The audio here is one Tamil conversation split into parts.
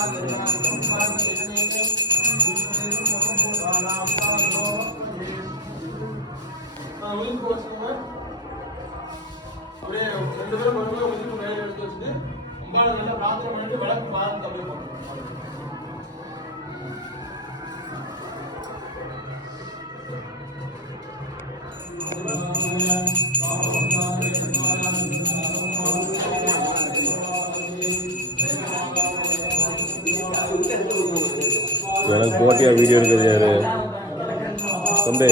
அப்படியே 2 பேரும் மறுபடியும் ஒதுக்கி மேலே எடுத்து வச்சுட்டு அம்பாவை நல்லா பிரார்த்தனை பண்ணிட்டு விளக்கு பாருங்க அப்படியே போகணும். எனக்கு போட்டியா வீடியோ எடுக்கிறது யாரு தம்பி?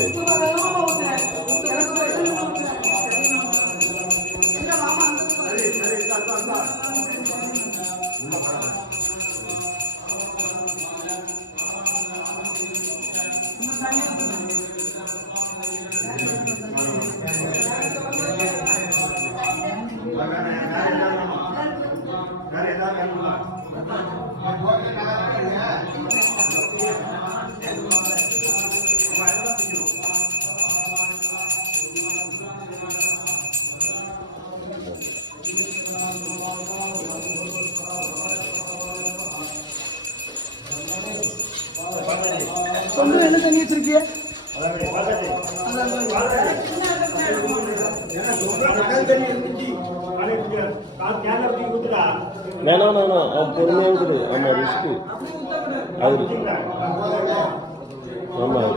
என்ன தண்ணி வச்சிருக்கிய? வேணாம் அவன் பொறுமையாக இருக்குது. ஆமாம் ரிஸ்க்கு அது. ஆமாம்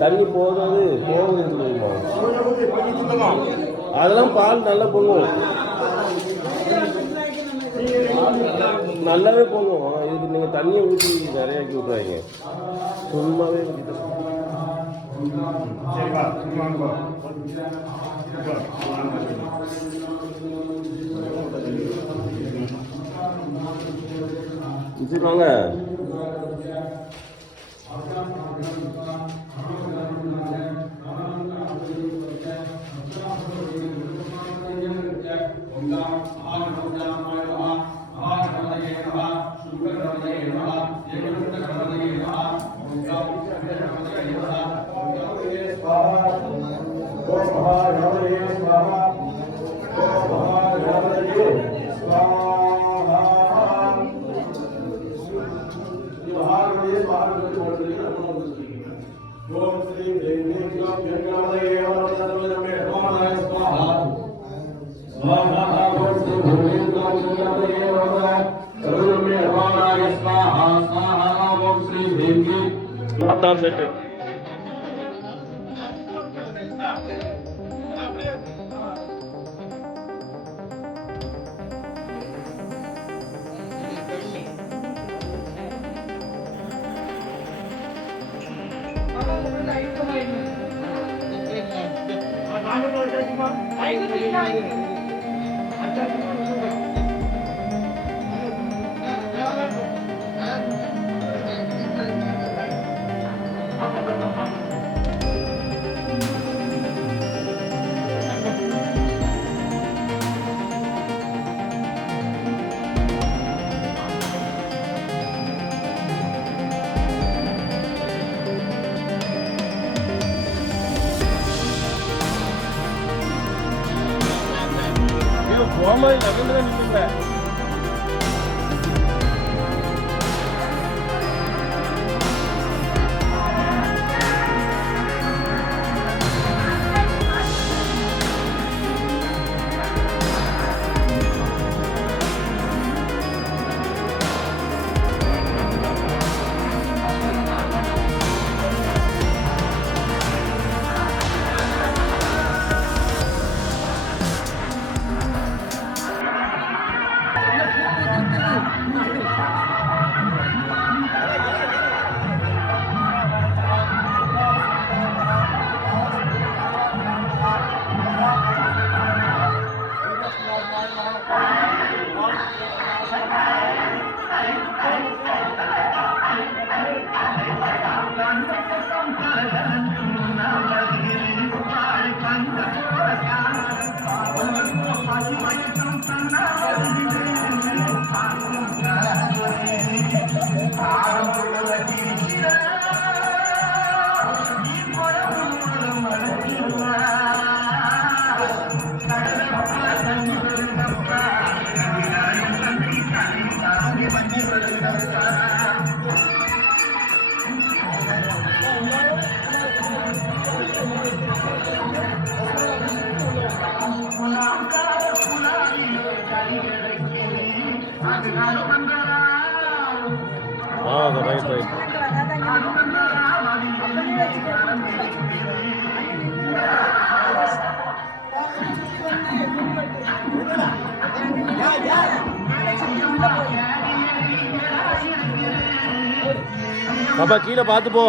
தண்ணி போகுது இல்லைம்மா. அதெல்லாம் பால் நல்லா பொண்ணும், நல்லாவே பொண்ணும். இதுக்கு நீங்கள் தண்ணியை ஊற்றி நிறையாக்கி விட்றாங்க. சும்மாவே வாங்க. செட்டு போகும்போது நகர்ந்து நின்றுங்க. Right right. பாப்பா கீழே பார்த்து போ.